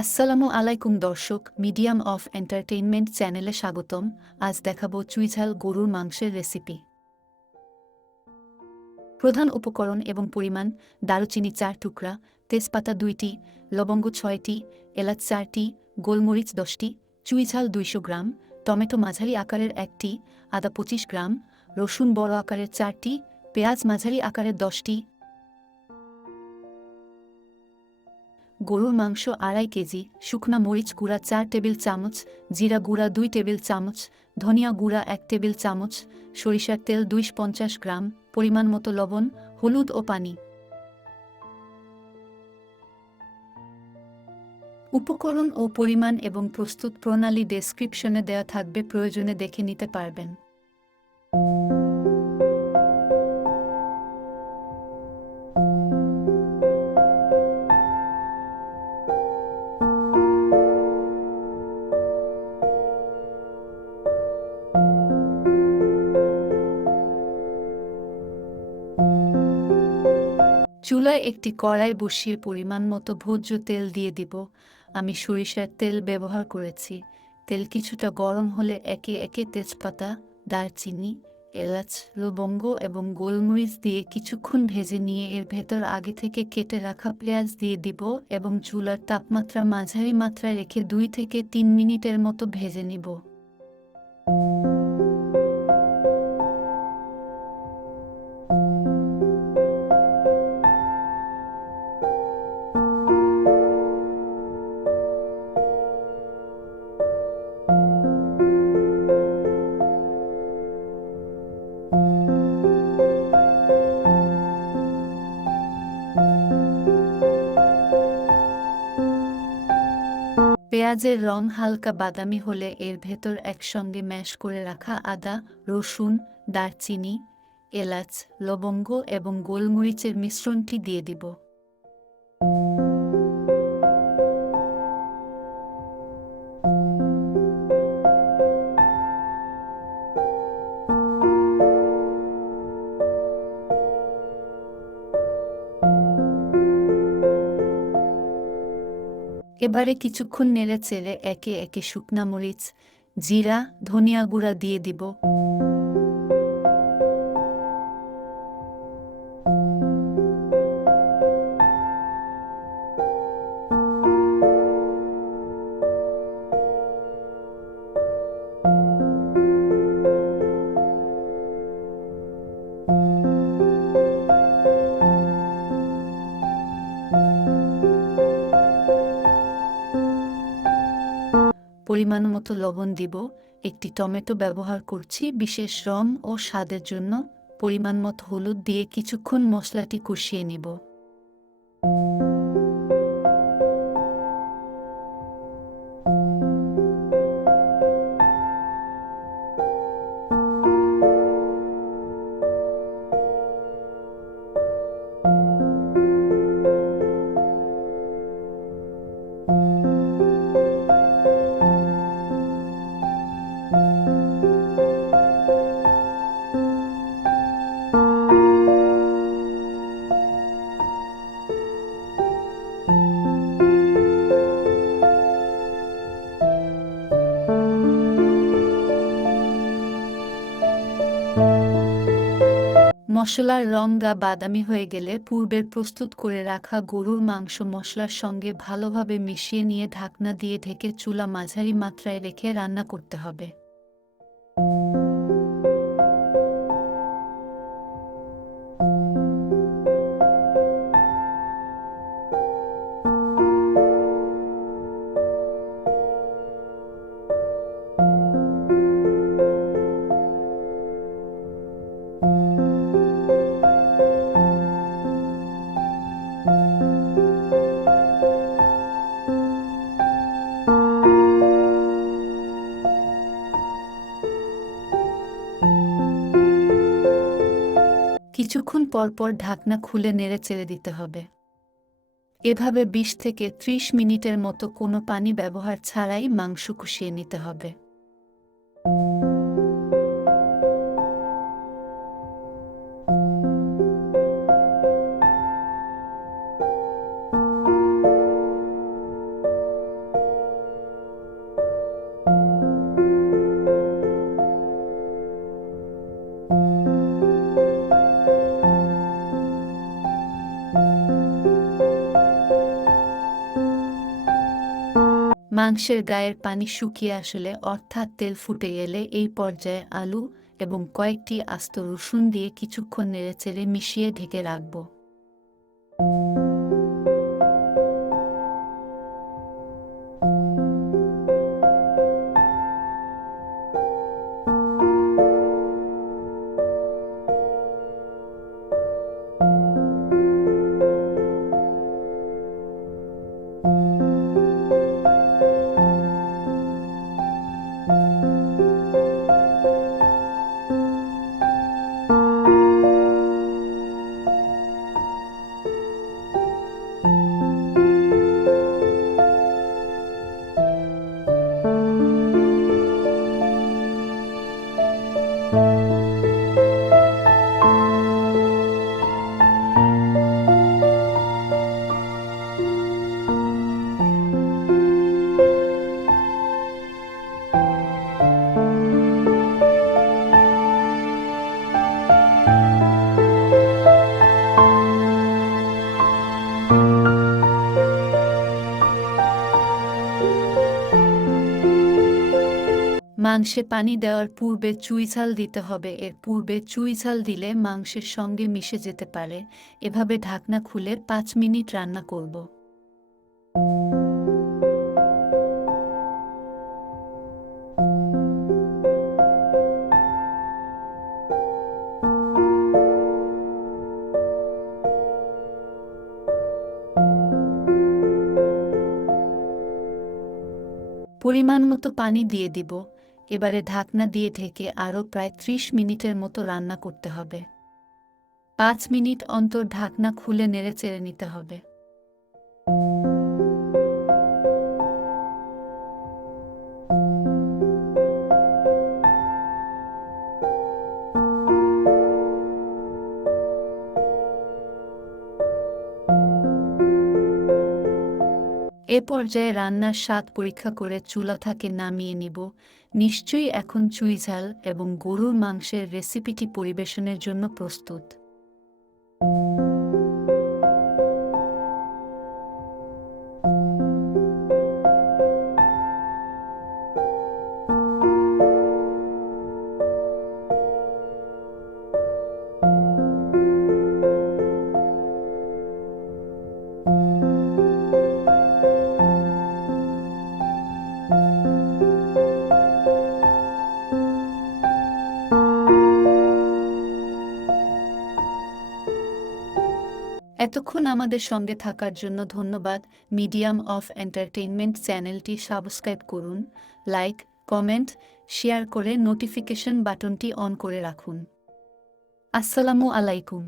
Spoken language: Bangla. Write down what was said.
আসসালামু আলাইকুম দর্শক, মিডিয়াম অফ এন্টারটেইনমেন্ট চ্যানেলে স্বাগতম। আজ দেখাবো চুইঝাল গরুর মাংসের রেসিপি। প্রধান উপকরণ এবং পরিমাণ: দারুচিনি ৪ টুকরা, তেজপাতা ২টি, লবঙ্গ ৬টি, এলাচ ৪টি, গোলমরিচ ১০টি, চুইঝাল ২০০ গ্রাম, টমেটো মাঝারি আকারের ১টি, আদা ২৫ গ্রাম, রসুন বড় আকারের ৪টি, পেঁয়াজ মাঝারি আকারের 10টি। গরুর মাংস ২.৫ কেজি, শুকনা মরিচ গুঁড়া ৪ টেবিল চামচ, জিরা গুঁড়া ২ টেবিল চামচ, ধনিয়া গুঁড়া ১ টেবিল চামচ, সরিষার তেল ২৫০ গ্রাম, পরিমাণ মতো লবণ, হলুদ ও পানি। উপকরণ ও পরিমাণ এবং প্রস্তুত প্রণালী ডেসক্রিপশনে দেওয়া থাকবে, প্রয়োজনে দেখে নিতে পারবেন। চুলায় একটি কড়াই বসিয়ে পরিমাণ মতো ভোজ্য তেল দিয়ে দিব। আমি সরিষার তেল ব্যবহার করেছি। তেল কিছুটা গরম হলে একে একে তেজপাতা, দারচিনি, এলাচ, লবঙ্গ এবং গোলমরিচ দিয়ে কিছুক্ষণ ভেজে নিয়ে এর ভেতর আগে থেকে কেটে রাখা পেঁয়াজ দিয়ে দিব এবং চুলার তাপমাত্রা মাঝারি মাত্রায় রেখে ২ থেকে ৩ মিনিটের মতো ভেজে নিব। পেঁয়াজের রং হালকা বাদামি হলে এর ভেতর একসঙ্গে ম্যাশ করে রাখা আদা, রসুন, দারচিনি, এলাচ, লবঙ্গ এবং গোলমরিচের মিশ্রণটি দিয়ে দিব। এবারে কিছুক্ষণ নেড়েচেড়ে একে একে শুকনা মরিচ, জিরা, ধনিয়া গুঁড়া দিয়ে দিব। পরিমাণ মতো লবণ দিব। একটি টমেটো ব্যবহার করছি বিশেষ রং ও স্বাদের জন্য। পরিমাণ মতো হলুদ দিয়ে কিছুক্ষণ মশলাটি কষিয়ে নিব। মশলার রং বাদামি হয়ে গেলে পূর্বের প্রস্তুত করে রাখা গরুর মাংস মশলার সঙ্গে ভালোভাবে মিশিয়ে নিয়ে ঢাকনা দিয়ে ঢেকে চুলা মাঝারি মাত্রায় রেখে রান্না করতে হবে। কিছুক্ষণ পরপর ঢাকনা খুলে নেড়ে চেড়ে দিতে হবে। এভাবে ২০ থেকে ৩০ মিনিটের মতো কোনো পানি ব্যবহার ছাড়াই মাংস কষিয়ে নিতে হবে। মাংসের গায়ের পানি শুকিয়ে আসলে অর্থাৎ তেল ফুটে এলে এই পর্যায়ে আলু এবং কয়েকটি আস্ত রসুন দিয়ে কিছুক্ষণ নেড়েচেড়ে মিশিয়ে ঢেকে রাখব। মাংসে পানি দেওয়ার পূর্বে চুইঝাল দিতে হবে। এর পূর্বে চুইঝাল দিলে মাংসের সঙ্গে মিশে যেতে পারে। এভাবে ঢাকনা খুলে ৫ মিনিট রান্না করব। পরিমাণ মতো পানি দিয়ে দিব। এবারে ঢাকনা দিয়ে ঢেকে আরও প্রায় ৩০ মিনিটের মতো রান্না করতে হবে। ৫ মিনিট অন্তর ঢাকনা খুলে নেড়েচেড়ে নিতে হবে। এ পর্যায়ে রান্নার স্বাদ পরীক্ষা করে চুলা থেকে নামিয়ে নিব। নিশ্চয়ই এখন চুইঝাল এবং গরুর মাংসের রেসিপিটি পরিবেশনের জন্য প্রস্তুত। এতক্ষণ আমাদের সঙ্গে থাকার জন্য ধন্যবাদ। মিডিয়াম অফ এন্টারটেইনমেন্ট চ্যানেলটি সাবস্ক্রাইব করুন, লাইক, কমেন্ট, শেয়ার করে নোটিফিকেশন বাটনটি অন করে রাখুন। আসসালামু আলাইকুম।